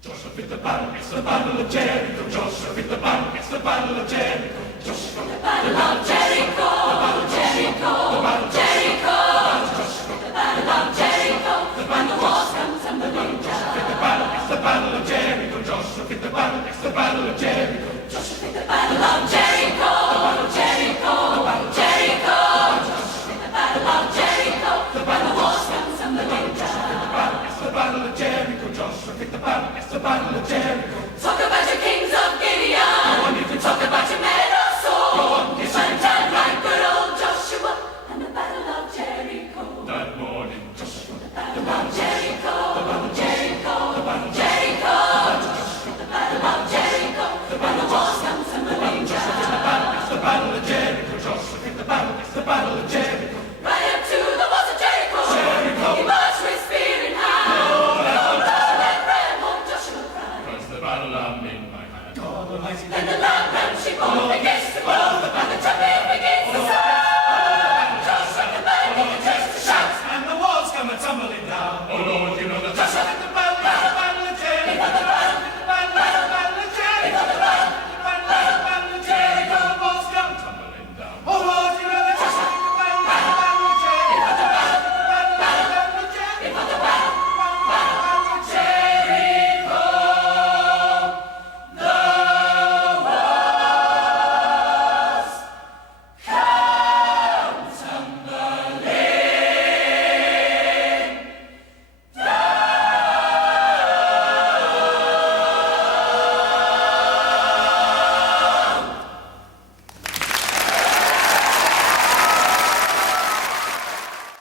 Joshua fit the battle, it's the battle of Jericho. Joshua fit the battle, it's the battle of Jericho. Joshua fit the battle of Jericho. The battle of Jericho. The battle of Jericho. The battle of Jericho. When the walls come tumbling down. Fit the battle, it's the battle of Jericho. Joshua fit the battle, it's the battle of Jericho. Joshua fit the battle of Jericho. The battle of Jericho. The battle of Jericho. Joshua fit the battle of Jericho. When the walls come tumbling down. It's the battle of Jericho. Joshua fit the battle, it's the battle of Jericho.